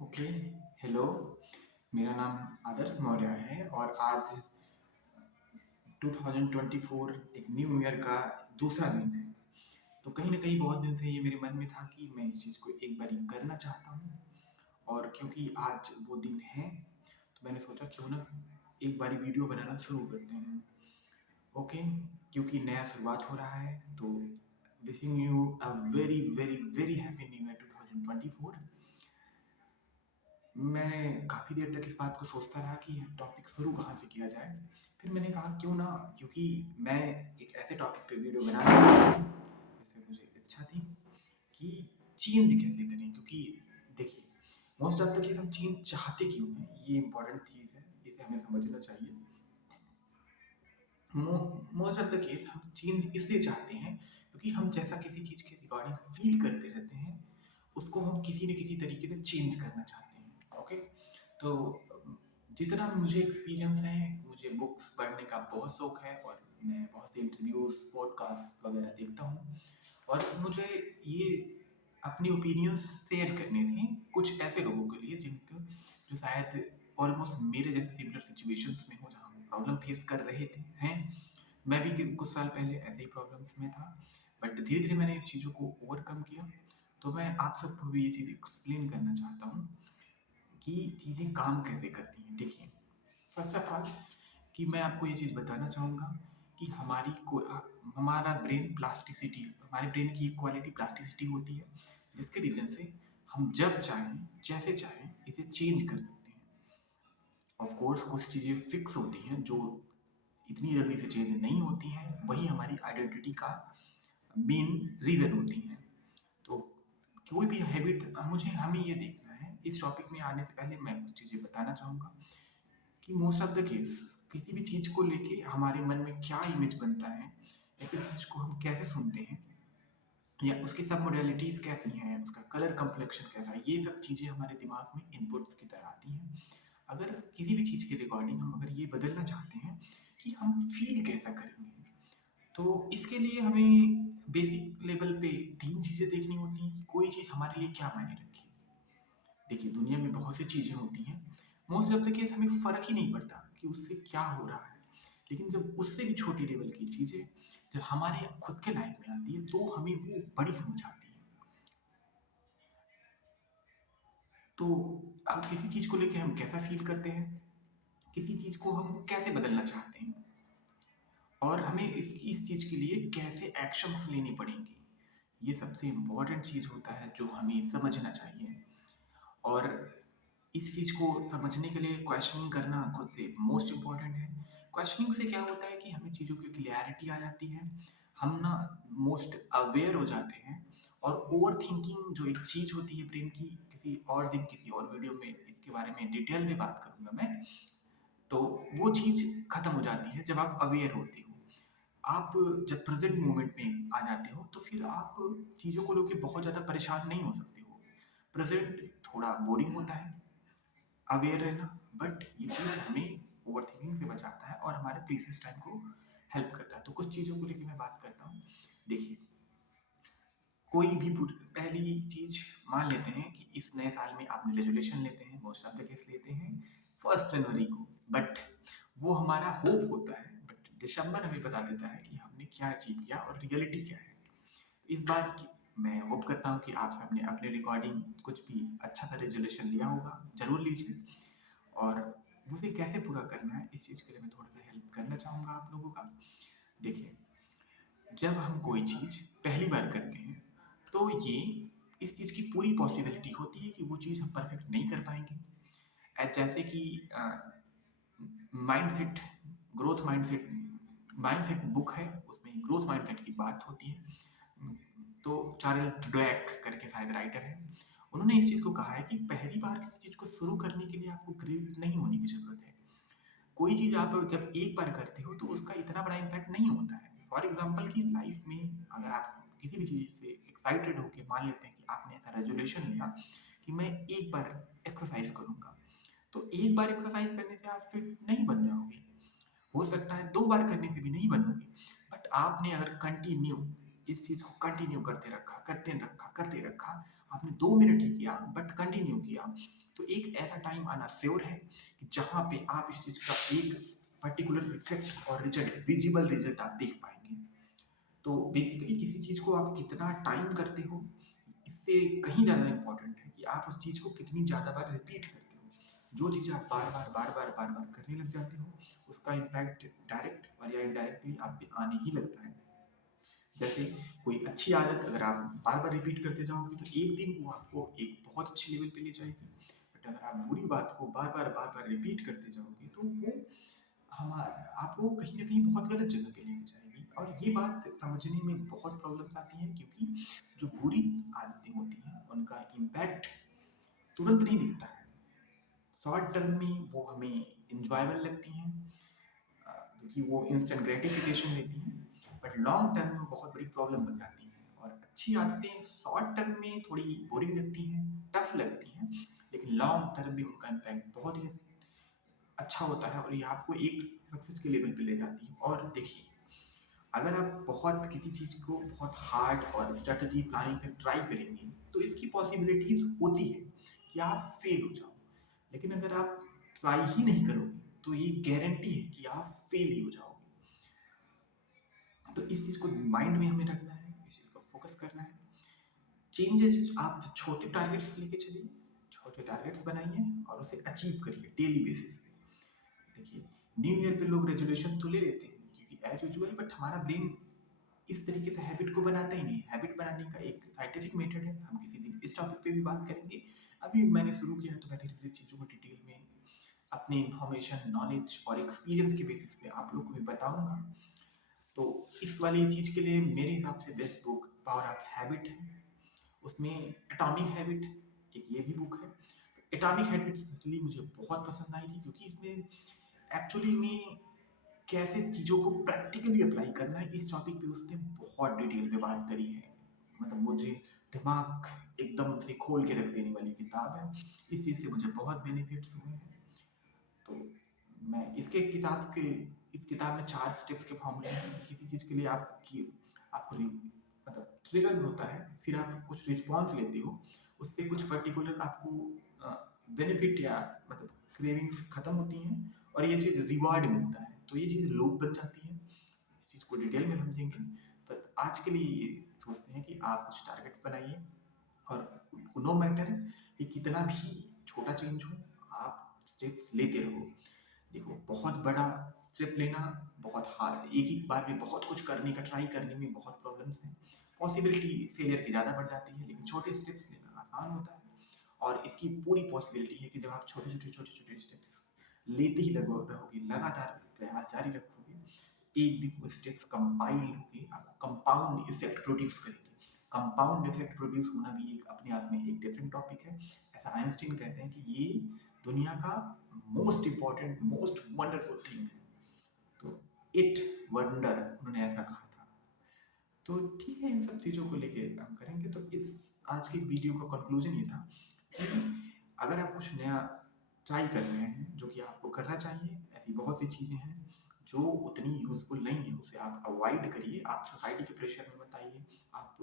Okay, hello. मेरा नाम आदर्श मौर्य है और आज 2024 एक न्यू ईयर का दूसरा दिन है। तो कहीं न कहीं बहुत दिन से ये मेरे मन में था कि मैं इस चीज़ को एक बारी करना चाहता हूँ और क्योंकि आज वो दिन है, तो मैंने सोचा क्यों ना एक बारी वीडियो बनाना शुरू करते हैं। ओके, क्योंकि नया शुरुआत हो रहा है तो wishing you a very, very, very happy new year 2024। मैं काफ़ी देर तक इस बात को सोचता रहा कि टॉपिक शुरू कहाँ से किया जाए। फिर मैंने कहा क्यों ना, क्योंकि मैं एक ऐसे टॉपिक पे वीडियो बनाना चाहता हूँ, जिससे मुझे इच्छा थी कि चेंज कैसे करें, क्योंकि देखिए मोस्ट ऑफ द केस हम चेंज चाहते क्यों हैं, ये इम्पोर्टेंट चीज़ है, इसे हमें समझना चाहिए। मोस्ट ऑफ द केस हम चेंज इसलिए चाहते हैं क्योंकि हम जैसा किसी चीज़ के रिगार्डिंग फील करते रहते हैं, उसको हम किसी न किसी तरीके से चेंज करना चाहते हैं। ओके, तो जितना मुझे एक्सपीरियंस है, मुझे बुक्स पढ़ने का बहुत शौक है और मैं बहुत से इंटरव्यूज पॉडकास्ट वगैरह देखता हूँ और मुझे ये अपनी ओपिनियंस शेयर करने थे कुछ ऐसे लोगों के लिए जिनको जो शायद ऑलमोस्ट मेरे जैसे सिमिलर सिचुएशंस में हो, जहाँ वो प्रॉब्लम फेस कर रहे थे हैं। मैं भी कुछ साल पहले ऐसे ही प्रॉब्लम्स में था, बट धीरे धीरे मैंने इस चीज़ों को ओवरकम किया। तो मैं आप सबको भी ये चीज़ एक्सप्लेन करना चाहता हूँ कि चीज़ें काम कैसे करती हैं। देखिए, फर्स्ट ऑफ ऑल कि मैं आपको ये चीज़ बताना चाहूँगा कि हमारा ब्रेन प्लास्टिसिटी, हमारे ब्रेन की एक क्वालिटी प्लास्टिसिटी होती है, जिसके रीज़न से हम जब चाहें, जैसे चाहें इसे चेंज कर सकते हैं। ऑफ कोर्स कुछ चीज़ें फिक्स होती हैं जो इतनी जल्दी से चेंज नहीं होती हैं, वही हमारी आइडेंटिटी का मेन रीज़न होती हैं। तो कोई भी हैबिट मुझे हमें ये देखना है। इस टॉपिक में आने से पहले मैं कुछ चीज़ें बताना चाहूँगा कि मोस्ट ऑफ द केस किसी भी चीज़ को लेके हमारे मन में क्या इमेज बनता है या फिर चीज़ को हम कैसे सुनते हैं या उसकी सब मोडेलिटीज़ कैसी हैं, उसका कलर कम्प्लेक्शन कैसा है, ये सब चीज़ें हमारे दिमाग में इनपुट्स की तरह आती हैं। अगर किसी भी चीज़ के रिकॉर्डिंग हम अगर ये बदलना चाहते हैं कि हम फील कैसा करेंगे, तो इसके लिए हमें बेसिक लेवल पे 3 चीज़ें देखनी होती हैं कि कोई चीज़ हमारे लिए क्या मायने रखती है। देखिए, दुनिया में बहुत सी चीज़ें होती हैं, मोस्ट ऑफ द केस हमें फ़र्क ही नहीं पड़ता कि उससे क्या हो रहा है। लेकिन जब उससे भी छोटी लेवल की चीज़ें जब हमारे खुद के लाइफ में आती है, तो हमें वो बड़ी समझ आती है। तो अब किसी चीज़ को लेके हम कैसा फ़ील करते हैं, किसी चीज़ को हम कैसे बदलना चाहते हैं और हमें इस चीज़ के लिए कैसे एक्शंस लेने पड़ेंगे, ये सबसे इम्पोर्टेंट चीज़ होता है जो हमें समझना चाहिए। और इस चीज़ को समझने के लिए क्वेश्चनिंग करना खुद से मोस्ट इम्पॉर्टेंट है। क्वेश्चनिंग से क्या होता है कि हमें चीज़ों की क्लैरिटी आ जाती है, हम ना मोस्ट अवेयर हो जाते हैं और ओवर थिंकिंग जो एक चीज़ होती है ब्रेन की, किसी और दिन किसी और वीडियो में इसके बारे में डिटेल में बात करूँगा मैं, तो वो चीज़ खत्म हो जाती है जब आप अवेयर होते हो। आप जब प्रेज़ेंट मोमेंट में आ जाते हो, तो फिर आप चीज़ों को लेके बहुत ज़्यादा परेशान नहीं हो सकते हो। प्रेज़ेंट थोड़ा बोरिंग होता है, अवेयर रहना, बट ये चीज़ हमें ओवरथिंकिंग से बचाता है और हमारे प्रीशियस टाइम को हेल्प करता है। तो कुछ चीज़ों को लेके मैं बात करता हूँ। देखिए, कोई भी पहली चीज़ मान लेते हैं कि इस नए साल में आपने रेज़ोल्यूशन लेते हैं, मोस्ट ऑफ द केस लेते हैं 1 जनवरी को, बट वो हमारा होप होता है, बट दिसंबर हमें बता देता है कि हमने क्या अचीव किया और रियलिटी क्या है। इस बार की मैं होप करता हूँ कि आप सबने अपने रिकॉर्डिंग कुछ भी अच्छा सा रेज़ोल्यूशन लिया होगा, ज़रूर लीजिए। और उसे कैसे पूरा करना है, इस चीज़ के लिए मैं थोड़ा-सा हेल्प करना चाहूँगा आप लोगों का। देखिए, जब हम कोई चीज़ पहली बार करते हैं, तो ये इस चीज़ की पूरी पॉसिबिलिटी होती है कि वो चीज़ हम परफेक्ट नहीं कर पाएँगे। जैसे कि mindset growth mindset mindset book है, उसमें ग्रोथ माइंडसेट की बात होती है। तो चार्ल्स ड्वेक करके शायद राइटर हैं, उन्होंने इस चीज़ को कहा है कि पहली बार किसी चीज़ को शुरू करने के लिए आपको ग्रेट नहीं होने की ज़रूरत है। कोई चीज़ आप जब एक बार करते हो तो उसका इतना बड़ा इम्पैक्ट नहीं होता है। फॉर एग्ज़ाम्पल कि लाइफ़ में अगर आप किसी भी चीज़ से एक्साइटेड होके मान लेते हैं कि आपने ऐसा रेज़ोल्यूशन लिया कि मैं एक बार एक्सरसाइज़ करूँगा, तो एक बार एक्सरसाइज़ करने से आप फिट नहीं बन जाओगे। हो सकता है 2 बार करने से भी नहीं बनोगे, बट आपने अगर कंटिन्यू इस चीज़ को कंटिन्यू करते रखा, आपने 2 मिनट ही किया बट कंटिन्यू किया, तो एक ऐसा टाइम आना श्योर है कि जहाँ पे आप इस चीज़ का एक पर्टिकुलर इफेक्ट और रिजल्ट, विजिबल रिजल्ट आप देख पाएंगे। तो बेसिकली किसी चीज़ को आप कितना टाइम करते हो, इससे कहीं ज़्यादा इम्पोर्टेंट है कि आप उस चीज़ को कितनी ज़्यादा बार रिपीट करते हो। जो चीज़ आप बार बार करने लग जाते हो, उसका इम्पैक्ट डायरेक्ट और या इनडायरेक्टली आप पे आने ही लगता है। जैसे कोई अच्छी आदत अगर आप बार बार रिपीट करते जाओगे तो एक दिन वो आपको एक बहुत अच्छे लेवल पे ले जाएगी। बट अगर आप बुरी बात को बार बार रिपीट करते जाओगे तो वो हमारा आपको कहीं ना कहीं बहुत गलत जगह पे लेके जाएगी। और ये बात समझने में बहुत प्रॉब्लम्स आती हैं, क्योंकि जो बुरी आदतें होती हैं उनका इम्पैक्ट तुरंत नहीं दिखता है। शॉर्ट टर्म में वो हमें इंजॉयबल लगती हैं, क्योंकि वो इंस्टेंट ग्रेटिफिकेशन देती हैं। बट लॉन्ग टर्म में बहुत बड़ी प्रॉब्लम बन जाती हैं। और अच्छी आदतें शॉर्ट टर्म में थोड़ी बोरिंग लगती हैं, टफ लगती हैं, लेकिन लॉन्ग टर्म में उनका इम्पैक्ट बहुत ही अच्छा होता है और ये आपको एक सक्सेस के लेवल पे ले जाती है। और देखिए, अगर आप बहुत किसी चीज़ को बहुत हार्ड और स्ट्रेटजी प्लानिंग से ट्राई करेंगे तो इसकी पॉसिबिलिटीज होती है कि आप फेल हो जाओ। लेकिन अगर आप ट्राई ही नहीं करोगे तो ये गारंटी है कि आप फेल ही हो जाओगे। तो इस चीज़ को माइंड में हमें रखना है, इस चीज़ को फोकस करना है। चेंजेस आप छोटे टारगेट्स लेके चलिए, छोटे टारगेट्स बनाइए और उसे अचीव करिए डेली बेसिस पे। देखिए, न्यू ईयर पे लोग रेजोल्यूशन तो ले लेते हैं क्योंकि एज यूजुअल, बट हमारा ब्रेन इस तरीके से हैबिट को बनाता ही नहीं। हैबिट बनाने का एक साइंटिफिक मेथड है, हम किसी दिन इस टॉपिक पे भी बात करेंगे। अभी मैंने शुरू किया है तो मैं धीरे धीरे चीज़ों को डिटेल में अपने इन्फॉर्मेशन, नॉलेज और एक्सपीरियंस के बेसिस पे आप लोग को भी बताऊंगा। तो इस वाली चीज़ के लिए मेरे हिसाब से best book power of habit है। उसमें एटॉमिक हैबिट एक ये भी बुक है। एटॉमिक हैबिट्स इसलिए मुझे बहुत पसंद आई थी क्योंकि इसमें एक्चुअली में कैसे चीज़ों को प्रैक्टिकली अप्लाई करना है, इस टॉपिक पे उसने बहुत डिटेल में बात करी है। मतलब मुझे दिमाग एकदम से खोल के रख देने वाली किताब है। इस चीज़ से मुझे बहुत बेनिफिट्स हुए हैं। तो मैं इसके किताब के इस किताब में 4 स्टेप्स के फॉर्मूले हैं। किसी चीज़ के लिए आपको मतलब ट्रिगर होता है, फिर आप कुछ रिस्पॉन्स लेते हो, उससे कुछ पर्टिकुलर आपको बेनिफिट या मतलब क्रेविंग्स खत्म होती हैं और ये चीज़ रिवार्ड मिलता है, तो ये चीज़ लूप बन जाती है। इस चीज़ को डिटेल में समझेंगे, पर आज के लिए ये सोचते हैं कि आप कुछ टारगेट्स बनाइए और नो मैटर कि कितना भी छोटा चेंज हो, आप स्टेप्स लेते रहो। देखो, बहुत बड़ा स्टेप लेना बहुत हार्ड, एक ही बार में बहुत कुछ करने का ट्राई करने में बहुत प्रॉब्लम्स हैं, पॉसिबिलिटी फेलियर की ज़्यादा बढ़ जाती है। लेकिन छोटे स्टेप्स लेना आसान होता है और इसकी पूरी पॉसिबिलिटी है कि जब आप छोटे छोटे स्टेप्स लेते ही लगो रहोगे, लगातार प्रयास जारी रखोगे, एक दिन वो स्टेप्स कंपाइल होके आपको कंपाउंड इफेक्ट प्रोड्यूस करेंगे। कंपाउंड इफेक्ट प्रोड्यूस होना भी एक अपने आप में एक डिफरेंट टॉपिक है। ऐसा आइंस्टीन कहते हैं कि ये दुनिया का most important, most wonderful thing है। तो इट वंडर उन्होंने ऐसा कहा था। तो ठीक है, इन सब चीज़ों को लेके हम करेंगे। तो इस आज की वीडियो का कंक्लूजन ये था कि अगर आप कुछ नया ट्राई कर रहे हैं जो कि आपको करना चाहिए, ऐसी बहुत सी चीज़ें हैं जो उतनी यूजफुल नहीं है, उसे आप अवॉइड करिए। आप सोसाइटी के प्रेशर में मत आइए, आप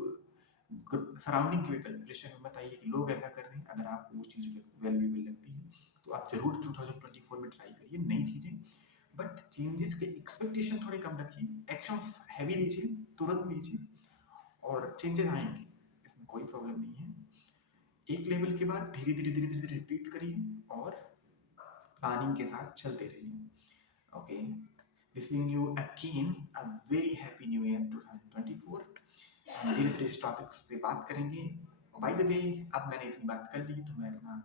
सराउंडिंग के प्रेशर में मत आइए कि लोग ऐसा कर रहे हैं। अगर आपको वो चीज़ वैल्यूएबल लगती है तो आप जरूर 2024 में ट्राई करिए नई चीज़ें, बट चेंजेस के एक्सपेक्टेशन थोड़े कम रखिए, एक्शंस हैवी लीजिए, तुरंत लीजिए और चेंजेस आएंगे, इसमें कोई प्रॉब्लम नहीं है। एक लेवल के बाद धीरे धीरे रिपीट करिए और प्लानिंग के साथ चलते रहिए। Okay, wishing you again a very happy new year 2024। हम धीरे धीरे इस टॉपिक्स पे बात करेंगे। बाय द वे, अब मैंने इतनी बात कर ली तो मैं अपना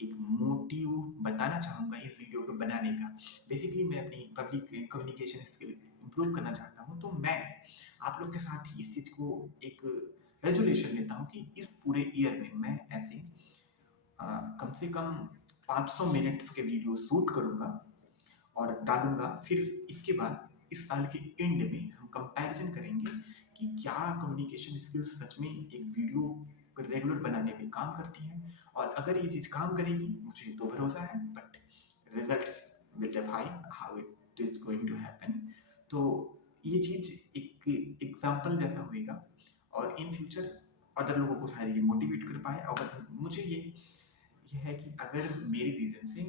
एक मोटिव बताना चाहूँगा इस वीडियो को बनाने का। बेसिकली मैं अपनी पब्लिक कम्युनिकेशन स्किल इम्प्रूव करना चाहता हूँ, तो मैं आप लोग के साथ ही इस चीज़ को एक रेजोल्यूशन लेता हूँ कि इस पूरे ईयर में मैं ऐसे कम से कम 500 मिनट्स के वीडियो शूट करूँगा और डालूंगा। फिर इसके बाद इस साल के एंड में हम कंपैरिजन करेंगे कि क्या कम्युनिकेशन स्किल्स सच में एक वीडियो रेगुलर बनाने में काम करती हैं। और अगर ये चीज़ काम करेगी, मुझे तो भरोसा है, but results will define how it is going to happen. तो ये चीज़ एक एग्जाम्पल जैसा होएगा और इन फ्यूचर अदर लोगों को शायद ये मोटिवेट कर पाए। अगर मुझे ये है कि अगर मेरे रीजन से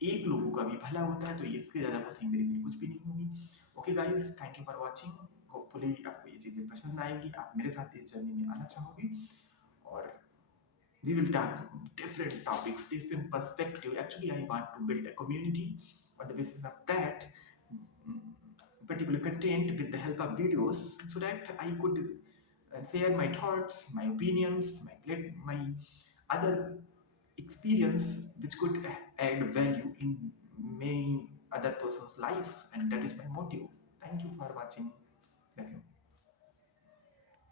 एक लोगों का भी भला होता है तो इससे ज़्यादा खुशी मेरे लिए कुछ भी नहीं होगी। Okay guys, thank you for watching. Hopefully आपको ये चीज़ें पसंद आएंगी, आप मेरे साथ इस जर्नी में आना चाहोगे, और we will talk different topics, different perspective. Actually, I want to build a community on the basis of that mm, particular content with the help of videos, so that I could share my thoughts, my opinions, my other experience, which could add value in many other person's life, and that is my motive. Thank you for watching. Thank you.